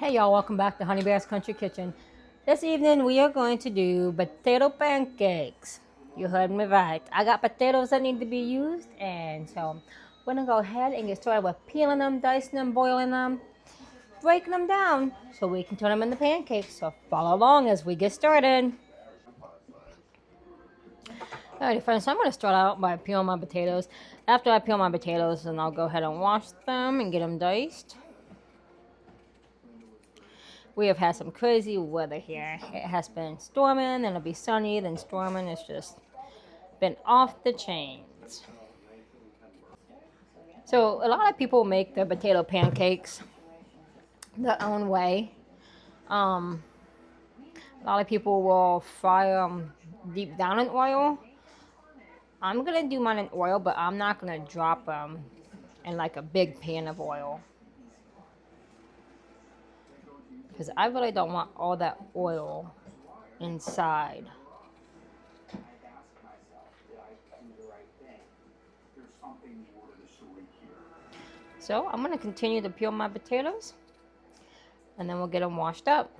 Hey y'all, welcome back to Honey Bear's Country Kitchen. This evening we are going to do potato pancakes. You heard me right. I got potatoes that need to be used, and so we're gonna go ahead and get started with peeling them, dicing them, boiling them, breaking them down so we can turn them into pancakes. So follow along as we get started. Alrighty friends, so I'm gonna start out by peeling my potatoes. After I peel my potatoes, then I'll go ahead and wash them and get them diced. We have had some crazy weather here. It has been storming, then it'll be sunny, then storming. It's just been off the chains. So a lot of people make their potato pancakes their own way. A lot of people will fry them deep down in oil. I'm gonna do mine in oil, but I'm not gonna drop them in like a big pan of oil, because I really don't want all that oil inside. So I'm going to continue to peel my potatoes, and then we'll get them washed up.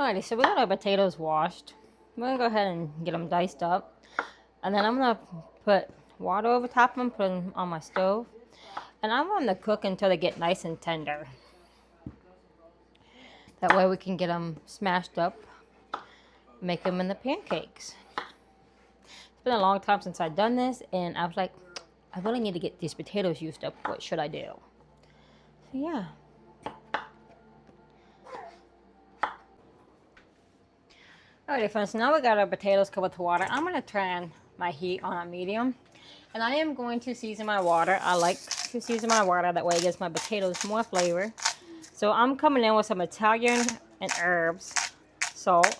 Alrighty, so we got our potatoes washed. We're going to go ahead and get them diced up. And then I'm going to put water over top of them, put them on my stove. And I want them to cook until they get nice and tender. That way we can get them smashed up, make them into pancakes. It's been a long time since I've done this, and I was like, I really need to get these potatoes used up. What should I do? So yeah. Alrighty friends, so now we got our potatoes covered with water. I'm going to turn my heat on a medium. And I am going to season my water. I like to season my water. That way it gives my potatoes more flavor. So I'm coming in with some Italian and herbs, salt.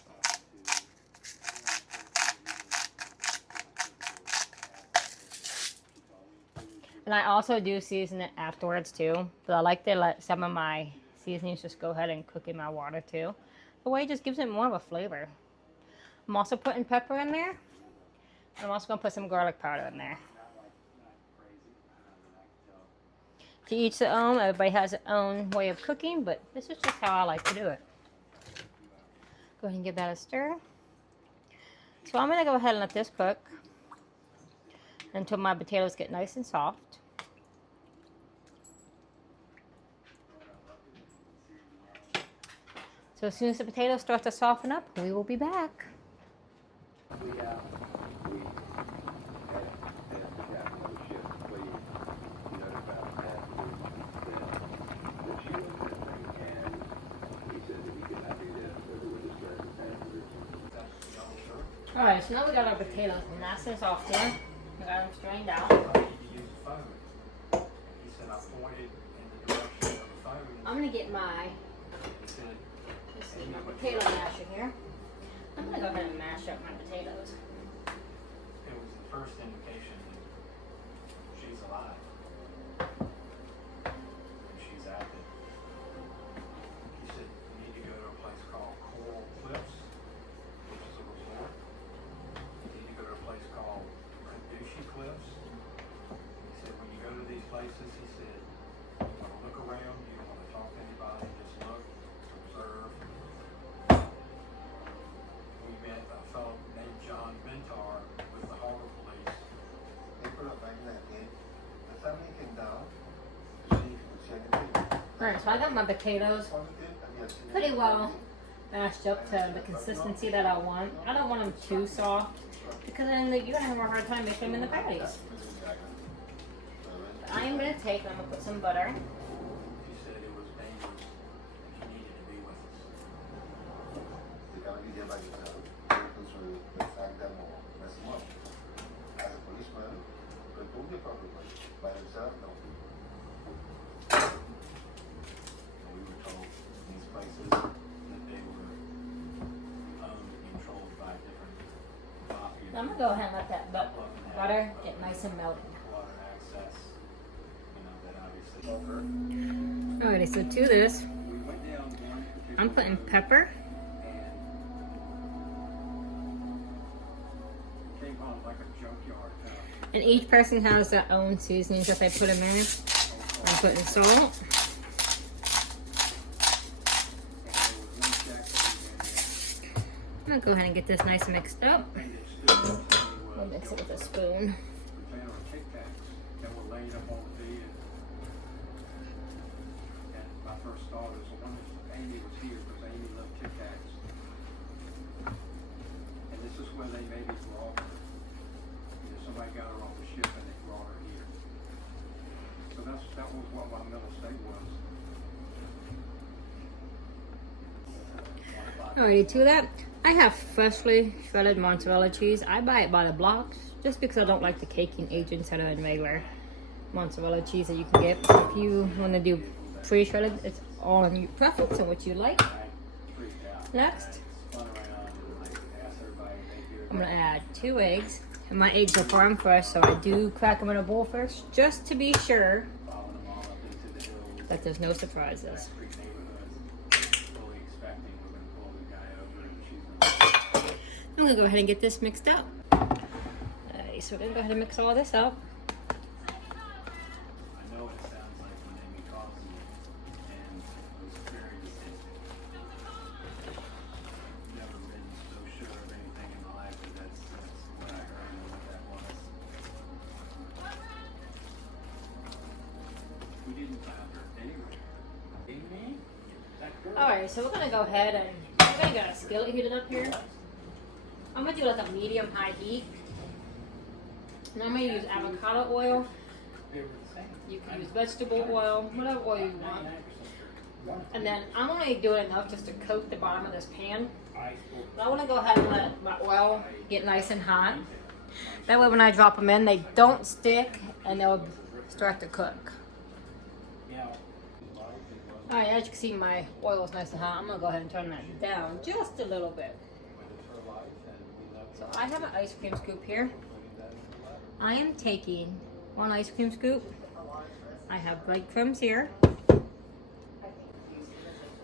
And I also do season it afterwards too. But I like to let some of my seasonings just go ahead and cook in my water too. The way it just gives it more of a flavor. I'm also putting pepper in there. And I'm also going to put some garlic powder in there. To each their own. Everybody has their own way of cooking, but this is just how I like to do it. Go ahead and give that a stir. So I'm going to go ahead and let this cook until my potatoes get nice and soft. So as soon as the potatoes start to soften up, we will be back. Alright, so now we got our potatoes nice and soft here. We got them strained out. I'm going to get my potato masher here. I'm going to go ahead and mash up my potatoes. It was the first indication that she's alive. And she's active. He said, you need to go to a place called Coral Cliffs, which is a resort. You need to go to a place called Canducci Cliffs. He said, when you go to these places, he said, you want to look around, you don't want to talk to anybody, just look, observe. We met a fellow named John Mentar with the Harbor Police. They put up like that, man. The family came down to see if you could see anything. Alright, so I got my potatoes pretty well mashed up to the consistency that I want. I don't want them too soft, because then you're going to have a hard time making them in the patties. But I am going to take them and put some butter. She said it was dangerous and she needed to be with us. The family did like very concerned with the fact that more mess them up. As a policeman, could do the proper way. By himself, no. And we were told these places that they were owned and controlled by different mafia. I'm going to go ahead and let that butter get nice and melted. Water access, you know, that obviously. Alrighty, so to this, I'm putting pepper. Came home like a junkyard. And each person has their own seasonings that they put them in. I'm putting salt. I'm gonna go ahead and get this nice and mixed up. thing that stood out to me I'll was mix it with a there spoon. were Tic Tacs that were laid up on the bed. And my first thought is, I wonder if Amy was here because Amy loved Tic Tacs. And this is where they maybe brought her. Somebody got her off the ship and they brought her here. So that was what my mental state was. Alrighty, to that, I have freshly shredded mozzarella cheese. I buy it by the blocks just because I don't like the caking agents that are in regular mozzarella cheese that you can get. If you want to do pre-shredded, it's all on your preference and what you like. Next, I'm gonna add 2 eggs. And my eggs are farm fresh, so I do crack them in a bowl first, just to be sure that there's no surprises. I'm gonna go ahead and get this mixed up. Alright, so we're gonna go ahead and mix all this up. I know it sounds like when Amy calls me, and it was very distinct. Never been so sure of anything in my life, but that's what I heard and what that was. We didn't find her anywhere. Amy? That girl? Alright, so we're gonna go ahead and we're gonna get a skillet heated up here. I'm gonna do like a medium-high heat. And I'm gonna use avocado oil. They were the same. You can use vegetable oil, whatever oil you want. And then I'm only doing enough just to coat the bottom of this pan. But I want to go ahead and let my oil get nice and hot. That way when I drop them in, they don't stick and they'll start to cook. Alright, as you can see, my oil is nice and hot. I'm going to go ahead and turn that down just a little bit. So I have an ice cream scoop here. I am taking 1 ice cream scoop. I have breadcrumbs here. I'm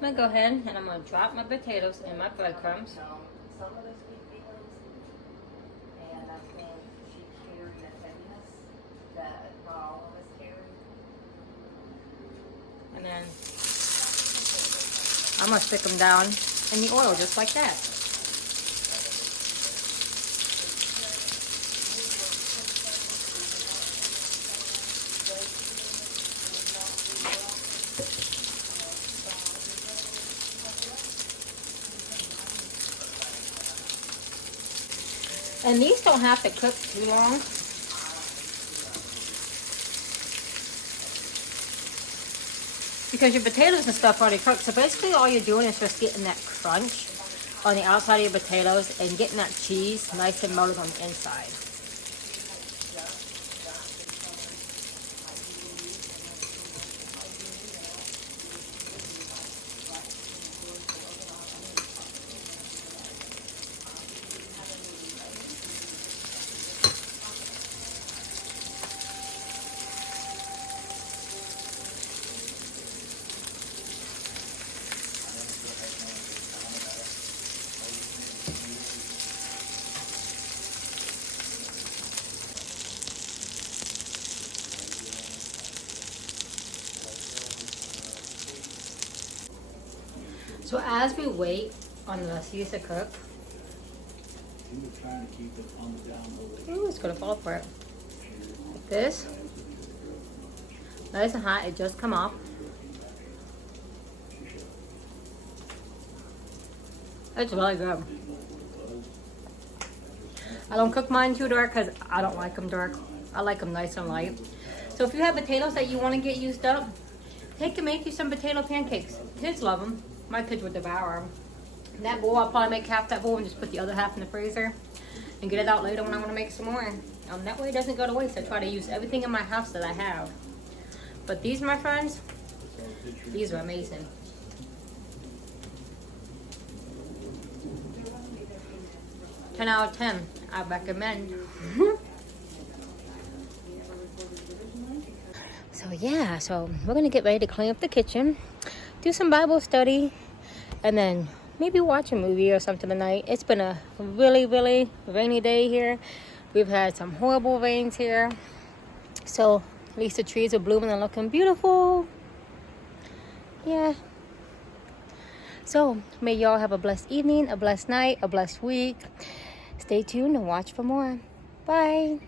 gonna go ahead and I'm gonna drop my potatoes in my breadcrumbs. And then I'm gonna stick them down in the oil just like that. And these don't have to cook too long. Because your potatoes and stuff already cooked. So basically all you're doing is just getting that crunch on the outside of your potatoes and getting that cheese nice and melted on the inside. So as we wait on the cheese to cook, ooh, it's gonna fall apart. Like this. Nice and hot, it just come off. It's really good. I don't cook mine too dark because I don't like them dark. I like them nice and light. So if you have potatoes that you want to get used up, take and make you some potato pancakes. Kids love them. My kids would devour them. That bowl, I'll probably make half that bowl and just put the other half in the freezer and get it out later when I want to make some more. That way it doesn't go to waste. I try to use everything in my house that I have. But these, my friends, these are amazing. Ten out of 10. I recommend. So yeah, so we're gonna get ready to clean up the kitchen, do some Bible study, and then maybe watch a movie or something tonight. It's been a really, really rainy day here. We've had some horrible rains here. So at least the trees are blooming and looking beautiful. Yeah. So may y'all have a blessed evening, a blessed night, a blessed week. Stay tuned and watch for more. Bye.